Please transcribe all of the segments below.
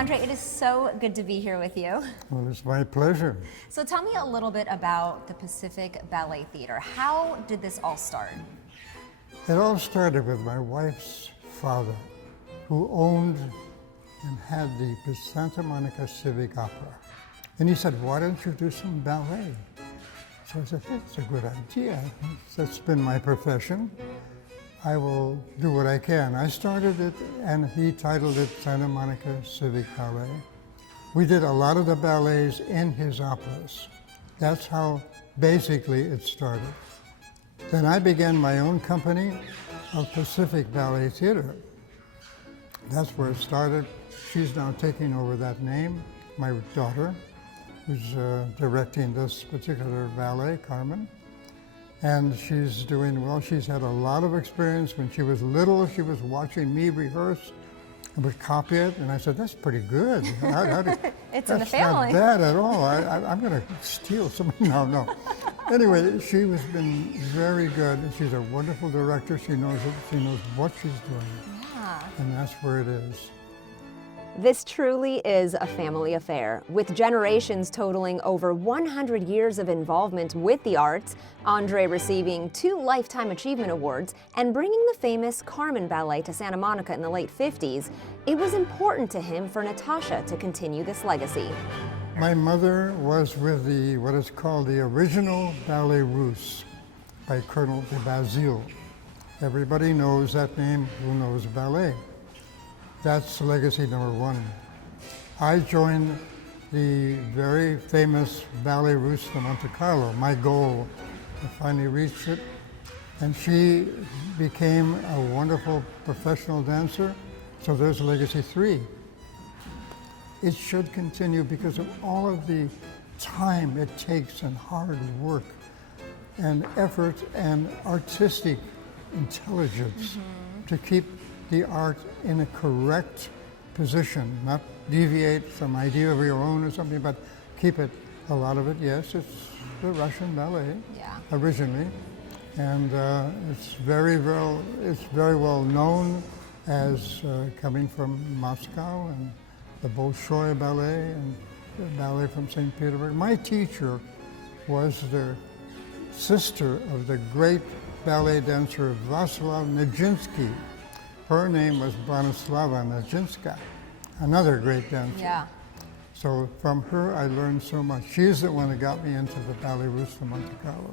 Andre, it is so good to be here with you. Well, it's my pleasure. So tell me a little bit about the Pacific Ballet Theatre. How did this all start? It all started with my wife's father, who owned and had the Santa Monica Civic Opera. And he said, why don't you do some ballet? So I said, that's a good idea. That's been my profession. I will do what I can. I started it, and he titled it Santa Monica Civic Ballet. We did a lot of the ballets in his operas. That's how basically it started. Then I began my own company of Pacific Ballet Theatre. That's where it started. She's now taking over that name, my daughter, who's directing this particular ballet, Carmen. And she's doing well. She's had a lot of experience. When she was little, she was watching me rehearse and would copy it. And I said, that's pretty good. It's in the family. That's not bad at all. I'm going to steal something. No. Anyway, she has been very good. She's a wonderful director. She knows it. She knows what she's doing. Yeah. And that's where it is. This truly is a family affair, with generations totaling over 100 years of involvement with the arts, Andre receiving 2 Lifetime Achievement Awards, and bringing the famous Carmen Ballet to Santa Monica in the late 50s. It was important to him for Natasha to continue this legacy. My mother was with what is called the original Ballet Russe by Colonel de Bazille. Everybody knows that name who knows ballet. That's legacy number 1. I joined the very famous Ballet Russe de Monte Carlo, my goal. I finally reached it. And she became a wonderful professional dancer. So there's legacy 3. It should continue because of all of the time it takes and hard work and effort and artistic intelligence to keep the art in a correct position, not deviate some idea of your own or something, but keep it, a lot of it, yes, it's the Russian ballet originally, and it's very well known as coming from Moscow and the Bolshoi Ballet and the ballet from St. Petersburg. My teacher was the sister of the great ballet dancer Vaslav Nijinsky. Her name was Bronislava Nijinská, another great dancer. Yeah. So from her I learned so much. She's the one that got me into the Ballet Russe de Monte Carlo.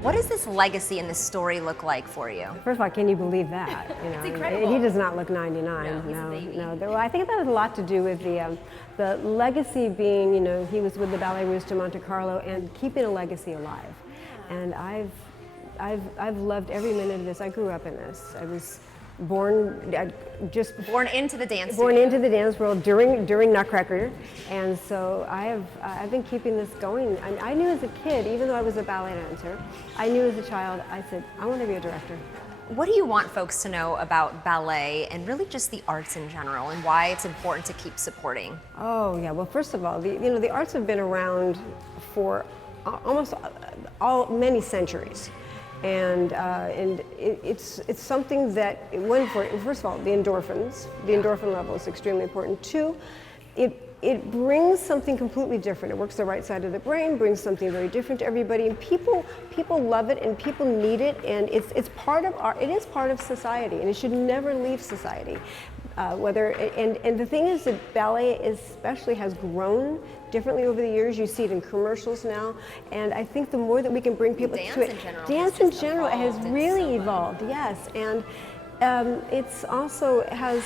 What does this legacy and this story look like for you? First of all, can you believe that? You know, It's incredible. He does not look 99. No. Well, I think that has a lot to do with the legacy being, you know, he was with the Ballet Russe de Monte Carlo and keeping a legacy alive. And I've loved every minute of this. I grew up in this. I was born Born into the dance born studio. into the dance world during Nutcracker, and so I've been keeping this going. I knew as a kid, even though I was a ballet dancer, I knew as a child, I said, I want to be a director. What do you want folks to know about ballet and really just the arts in general and why it's important to keep supporting? Oh yeah, well first of all, the arts have been around for almost many centuries. And it's something that, first of all, the endorphin level is extremely important. 2, it brings something completely different. It works the right side of the brain, brings something very different to everybody, and people love it and people need it, and it is part of society, and it should never leave society. And the thing is that ballet especially has grown differently over the years. You see it in commercials now, and I think the more that we can bring people to it, dance in general has really evolved. Yes, and it's also has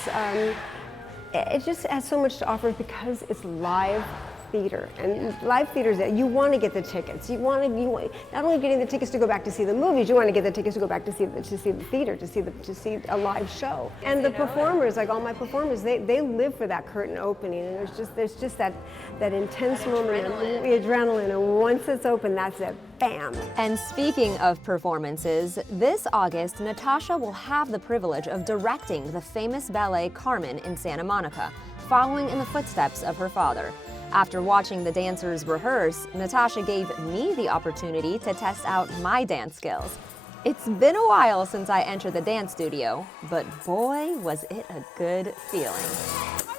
it just has so much to offer because it's live theater, and live theater is that you want to get the tickets. You want not only getting the tickets to go back to see the movies, you want to get the tickets to go back to see the theater, to see a live show. And the performers, like all my performers, they live for that curtain opening, and there's just that intense moment of adrenaline, and once it's open, that's it. Bam. And speaking of performances, this August, Natasha will have the privilege of directing the famous ballet Carmen in Santa Monica, following in the footsteps of her father. After watching the dancers rehearse, Natasha gave me the opportunity to test out my dance skills. It's been a while since I entered the dance studio, but boy, was it a good feeling.